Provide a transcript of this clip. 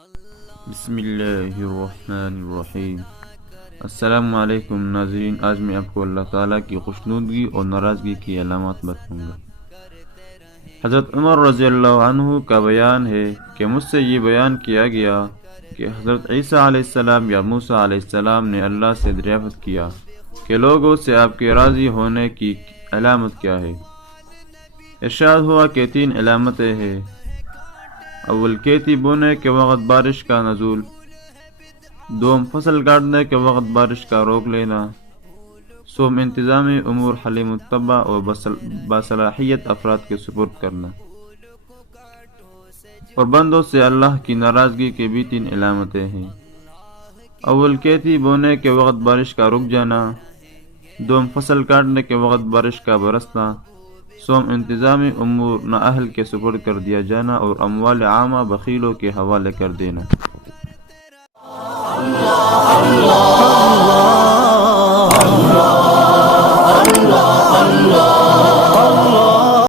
بسم اللہ الرحمن الرحیم۔ السلام علیکم ناظرین، آج میں آپ کو اللہ تعالیٰ کی خوشنودگی اور ناراضگی کی علامات بتاؤں گا۔ حضرت عمر رضی اللہ عنہ کا بیان ہے کہ مجھ سے یہ بیان کیا گیا کہ حضرت عیسیٰ علیہ السلام یا موسیٰ علیہ السلام نے اللہ سے دریافت کیا کہ لوگوں سے آپ کے راضی ہونے کی علامت کیا ہے۔ ارشاد ہوا کہ 3 علامتیں ہیں۔ اول کھیتی بونے کے وقت بارش کا نزول، دوم فصل کاٹنے کے وقت بارش کا روک لینا، سوم انتظامی امور حلیم الطبع اور باصلاحیت افراد کے سپرد کرنا۔ اور بندوں سے اللہ کی ناراضگی کے بھی 3 علامتیں ہیں۔ اول کھیتی بونے کے وقت بارش کا رک جانا، دوم فصل کاٹنے کے وقت بارش کا برسنا، سوم انتظامی امور نااہل کے سپرد کر دیا جانا اور اموال عامہ بخیلوں کے حوالے کر دینا۔ اللہ اللہ اللہ اللہ